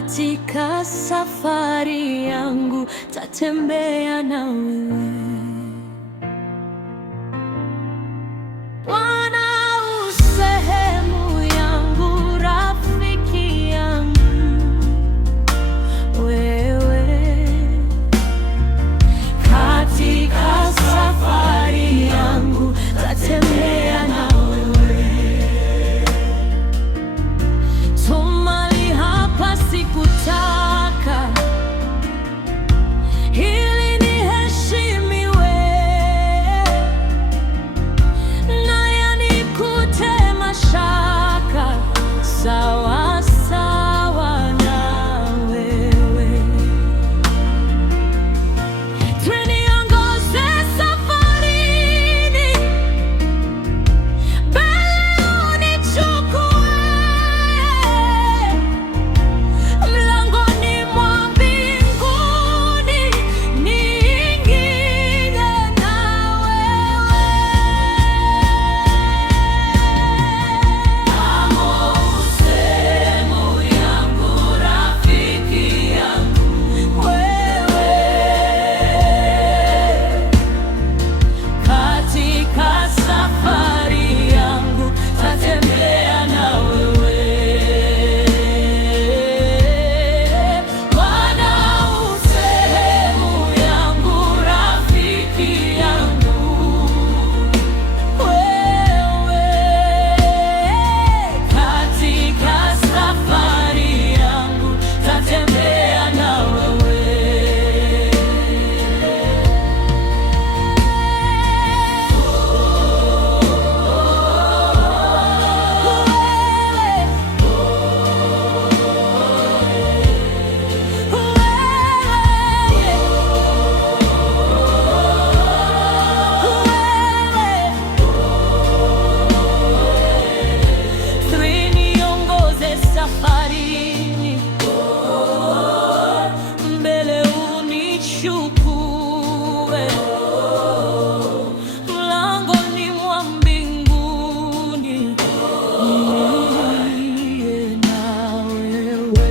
katika safari yangu tatembea na wewe. Bwana u sehemu yangu, rafiki yangu wewe, katika safari yangu tatembea na wewe. Tumali hapa sikutaka ili niheshimiwe, na yanikute mashaka sawa sawa na wewe. Tuniongoze safarini, mbele unichukue, mlangoni mwa mbinguni niingie na wewe. Kama usehemu yangu, rafiki yangu wewe, katika safari yangu tatembea na wewe. Bwana u sehemu yangu, rafiki yangu wewe, katika safari yangu tatembea na wewe. Niongoze safarini, mbele unichukue, mlangoni mwa mbinguni niingie na wewe.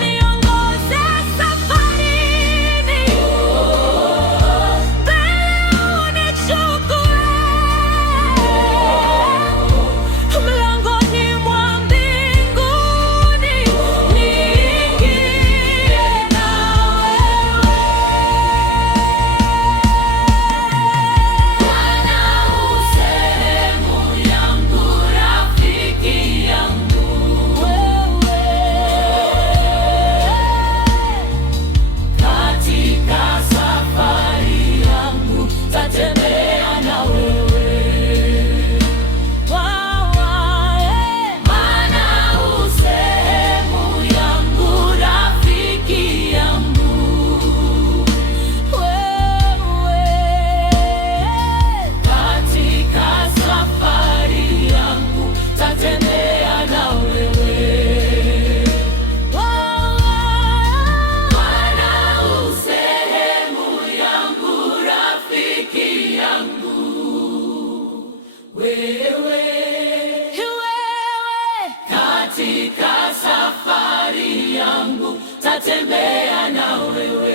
Niongoze safarini, mbele unichukue, mlangoni mwa mbinguni niingie na wewe. Bwana u sehemu yangu, rafiki yangu wewe, katika safari yangu tatembea na wewe. Bwana u sehemu yangu, rafiki yangu wewe, katika safari yangu tatembea na wewe. Bwana u sehemu yangu, rafiki yangu wewe, katika safari yangu tatembea na wewe.